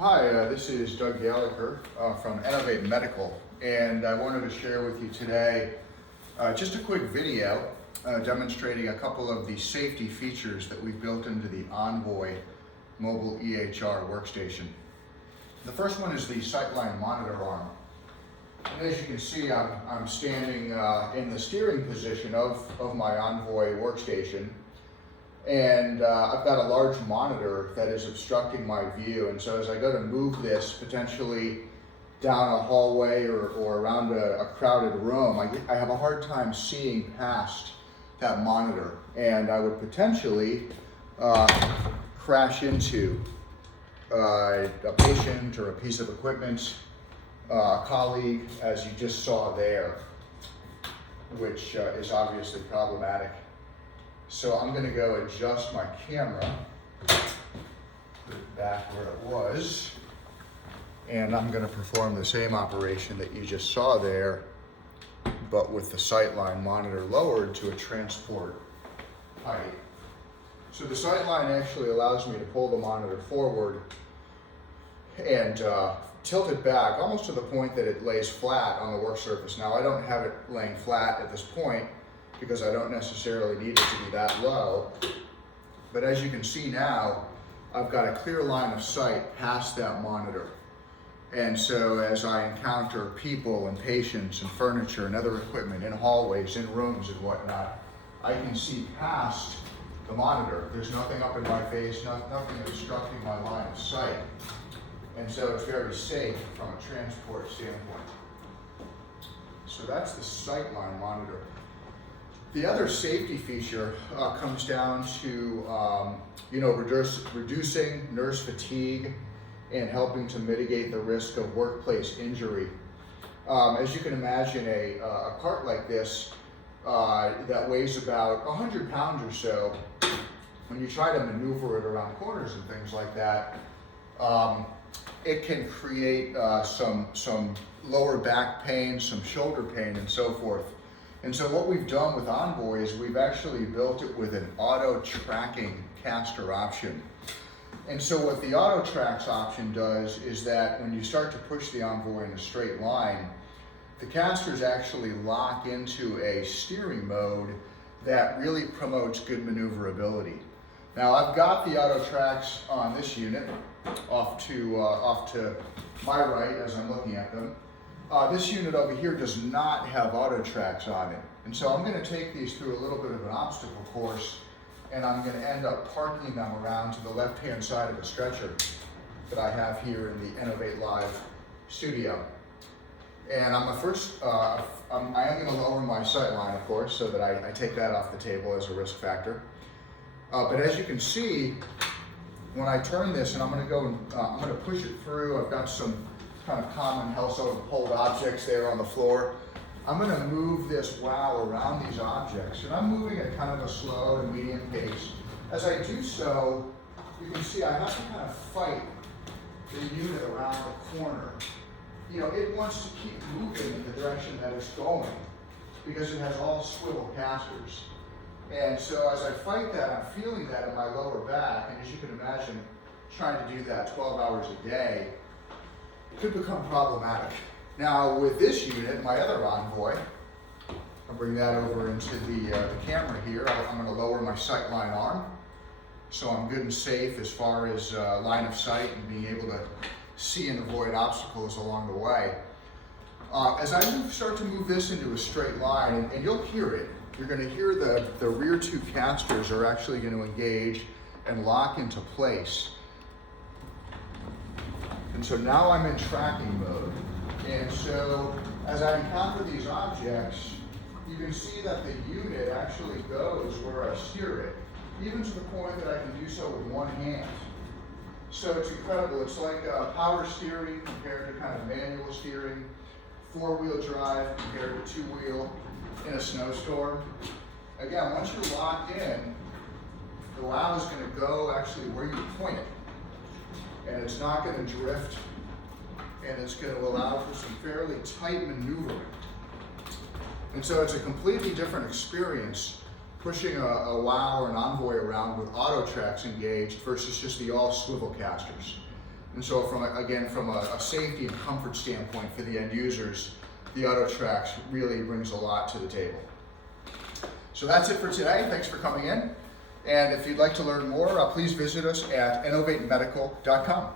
Hi, this is Doug Gallacher from Enovate Medical, and I wanted to share with you today just a quick video demonstrating a couple of the safety features that we've built into the Envoy mobile EHR workstation. The first one is the sightline monitor arm. And as you can see, I'm standing in the steering position of my Envoy workstation. And I've got a large monitor that is obstructing my view, and so as I go to move this potentially down a hallway or around a crowded room, I have a hard time seeing past that monitor, and I would potentially crash into a patient or a piece of equipment, a colleague, as you just saw there, which is obviously problematic. So I'm going to go adjust my camera, put it back where it was, and I'm going to perform the same operation that you just saw there, but with the sightline monitor lowered to a transport height. So the sightline actually allows me to pull the monitor forward and tilt it back almost to the point that it lays flat on the work surface. Now I don't have it laying flat at this point, because I don't necessarily need it to be that low. But as you can see now, I've got a clear line of sight past that monitor. And so as I encounter people and patients and furniture and other equipment in hallways, in rooms and whatnot, I can see past the monitor. There's nothing up in my face, nothing obstructing my line of sight. And so it's very safe from a transport standpoint. So that's the sightline monitor. The other safety feature comes down to reducing nurse fatigue and helping to mitigate the risk of workplace injury. As you can imagine, a cart like this that weighs about 100 pounds or so, when you try to maneuver it around corners and things like that, it can create some lower back pain, some shoulder pain, and so forth. And so what we've done with Envoy is we've actually built it with an auto tracking caster option. And so what the auto tracks option does is that when you start to push the Envoy in a straight line, the casters actually lock into a steering mode that really promotes good maneuverability. Now I've got the auto tracks on this unit off to my right as I'm looking at them. This unit over here does not have auto tracks on it. And so I'm going to take these through a little bit of an obstacle course, and I'm going to end up parking them around to the left-hand side of the stretcher that I have here in the Enovate Live studio. And I am going to lower my sight line, of course, so that I take that off the table as a risk factor. But as you can see, when I turn this, and I'm going to go and I'm going to push it through, I've got some kind of common household objects there on the floor. I'm going to move this wow around these objects, and I'm moving at kind of a slow to medium pace. As I do so, you can see I have to kind of fight the unit around the corner. You know, it wants to keep moving in the direction that it's going because it has all swivel casters. And so as I fight that, I'm feeling that in my lower back, and as you can imagine, trying to do that 12 hours a day could become problematic. Now with this unit, my other Envoy, I'll bring that over into the camera here. I'm going to lower my sightline arm, so I'm good and safe as far as line of sight and being able to see and avoid obstacles along the way. As I start to move this into a straight line, and you'll hear it, you're going to hear the rear two casters are actually going to engage and lock into place. And so now I'm in tracking mode. And so as I encounter these objects, you can see that the unit actually goes where I steer it, even to the point that I can do so with one hand. So it's incredible. It's like power steering compared to kind of manual steering, four-wheel drive compared to two-wheel in a snowstorm. Again, once you're locked in, the wow is going to go actually where you point it. And it's not going to drift, and it's going to allow for some fairly tight maneuvering. And so it's a completely different experience pushing a WOW or an Envoy around with auto tracks engaged versus just the all swivel casters. And so from a safety and comfort standpoint for the end users, the AutoTrax really brings a lot to the table. So that's it for today. Thanks for coming in. And if you'd like to learn more, please visit us at ennovatemedical.com.